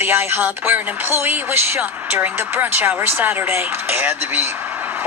The IHOP, where an employee was shot during the brunch hour Saturday. It had to be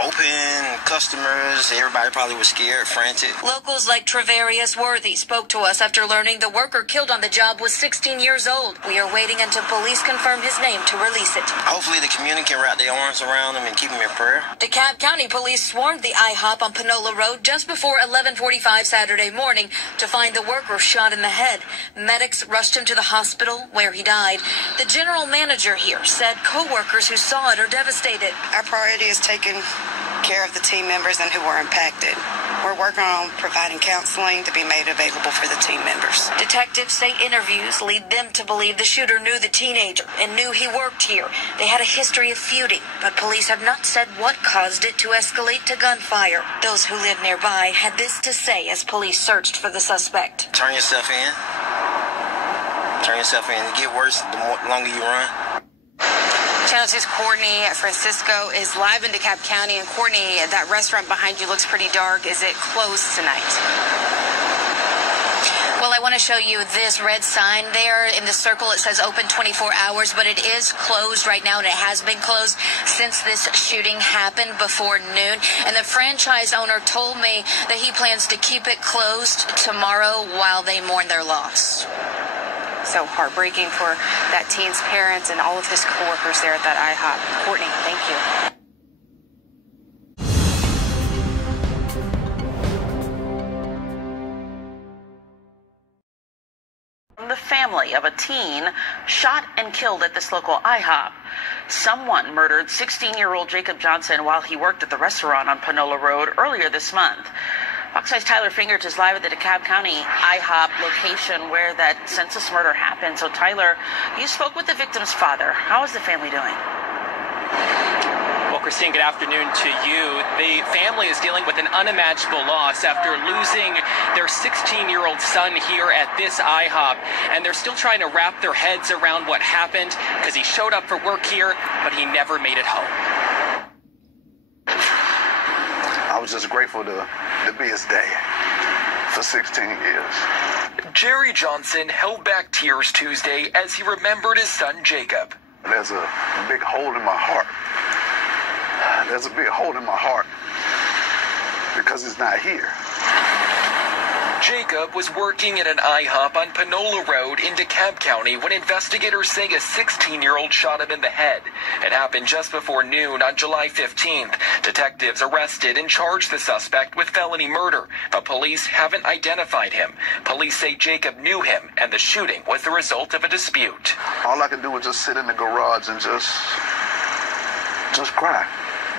open, customers, everybody probably was scared, frantic. Locals like Travarius Worthy spoke to us after learning the worker killed on the job was 16 years old. We are waiting until police confirm his name to release it. Hopefully the community can wrap their arms around him and keep him in prayer. DeKalb County police swarmed the IHOP on Panola Road just before 11:45 Saturday morning to find the worker shot in the head. Medics rushed him to the hospital where he died. The general manager here said co-workers who saw it are devastated. Our priority is taking care of the team members and who were impacted. We're working on providing counseling to be made available for the team members. Detectives say interviews lead them to believe the shooter knew the teenager and knew he worked here. They had a history of feuding, but police have not said what caused it to escalate to gunfire. Those who live nearby had this to say as police searched for the suspect. Turn yourself in. Turn yourself in. It get worse the longer you run. Channel 2's Courtney Francisco is live in DeKalb County. And Courtney, that restaurant behind you looks pretty dark. Is it closed tonight? Well, I want to show you this red sign there in the circle. It says open 24 hours, but it is closed right now, and it has been closed since this shooting happened before noon. And the franchise owner told me that he plans to keep it closed tomorrow while they mourn their loss. So heartbreaking for that teen's parents and all of his coworkers there at that IHOP. Courtney, thank you. The family of a teen shot and killed at this local IHOP. Someone murdered 16-year-old Jacob Johnson while he worked at the restaurant on Panola Road earlier this month. Fox 5's Tyler Fingert is live at the DeKalb County IHOP location where that senseless murder happened. So, Tyler, you spoke with the victim's father. How is the family doing? Well, Christine, good afternoon to you. The family is dealing with an unimaginable loss after losing their 16-year-old son here at this IHOP. And they're still trying to wrap their heads around what happened because he showed up for work here, but he never made it home. I was just grateful to be his dad for 16 years. Jerry Johnson held back tears Tuesday as he remembered his son Jacob. There's a big hole in my heart. There's a big hole in my heart because he's not here. Jacob was working at an IHOP on Panola Road in DeKalb County when investigators say a 16-year-old shot him in the head. It happened just before noon on July 15th. Detectives arrested and charged the suspect with felony murder, but police haven't identified him. Police say Jacob knew him, and the shooting was the result of a dispute. All I could do was just sit in the garage and just cry.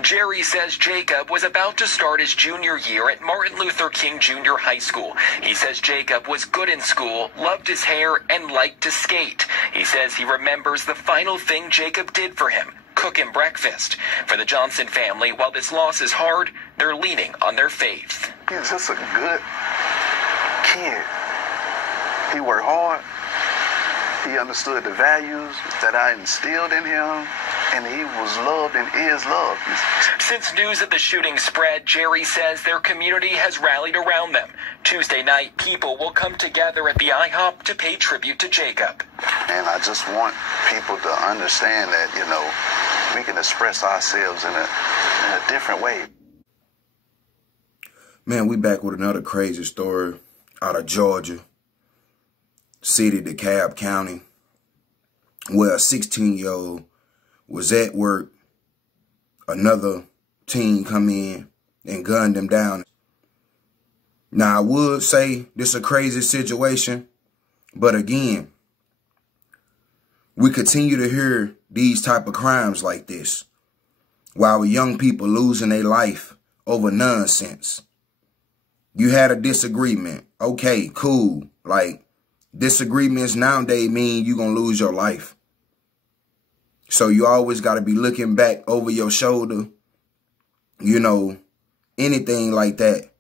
Jerry says Jacob was about to start his junior year at Martin Luther King Junior High School. He says Jacob was good in school, loved his hair, and liked to skate. He says he remembers the final thing Jacob did for him, cook him breakfast. For the Johnson family, while this loss is hard, they're leaning on their faith. He's just a good kid. He worked hard. He understood the values that I instilled in him. And he was loved and is loved. Since news of the shooting spread, Jerry says their community has rallied around them. Tuesday night, people will come together at the IHOP to pay tribute to Jacob. And I just want people to understand that, we can express ourselves in a different way. Man, we back with another crazy story out of Georgia, city, DeKalb County, where a 16-year-old was at work, another teen come in and gunned him down. Now, I would say this is a crazy situation, but again, we continue to hear these type of crimes like this while young people losing their life over nonsense. You had a disagreement. Okay, cool. Like, disagreements nowadays mean you're going to lose your life. So you always got to be looking back over your shoulder, anything like that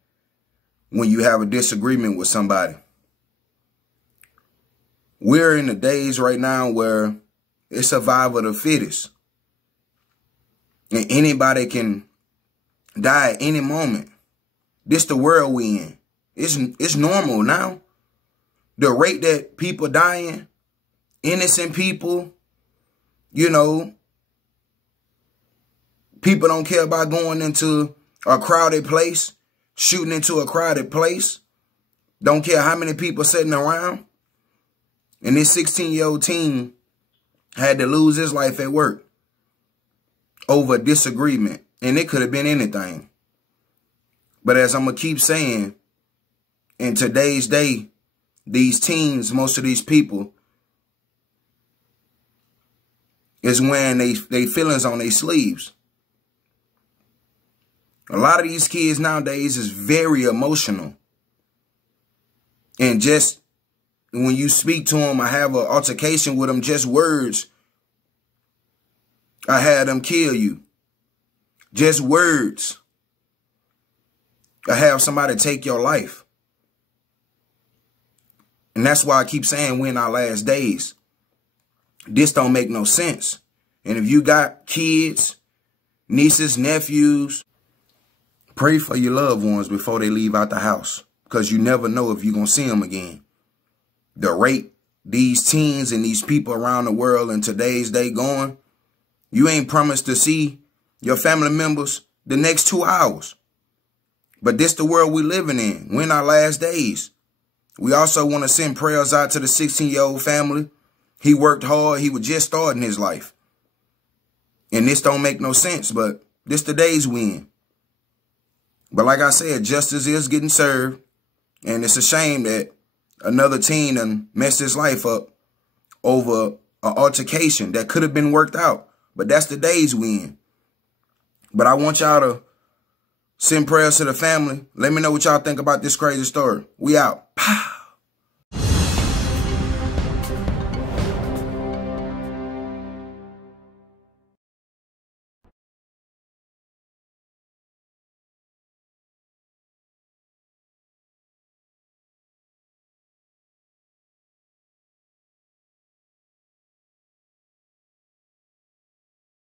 when you have a disagreement with somebody. We're in the days right now where it's survival of the fittest. And anybody can die at any moment. This the world we in. It's normal now. The rate that people dying, innocent people, You know, people don't care about going into a crowded place, shooting into a crowded place. Don't care how many people sitting around. And this 16-year-old teen had to lose his life at work over a disagreement. And it could have been anything. But as I'm going to keep saying, in today's day, these teens, most of these people, is wearing they feelings on their sleeves. A lot of these kids nowadays is very emotional. And just when you speak to them, I have an altercation with them, just words, I had them kill you. Just words, I have somebody take your life. And that's why I keep saying we're in our last days. This don't make no sense. And if you got kids, nieces, nephews, pray for your loved ones before they leave out the house. Because you never know if you're going to see them again. The rate these teens and these people around the world in today's day going, you ain't promised to see your family members the next 2 hours. But this the world we living in. We're in our last days. We also want to send prayers out to the 16-year-old family. He worked hard. He was just starting his life. And this don't make no sense, but this the days we in. But like I said, justice is getting served. And it's a shame that another teen done messed his life up over an altercation that could have been worked out. But that's the days we in. But I want y'all to send prayers to the family. Let me know what y'all think about this crazy story. We out. Pow.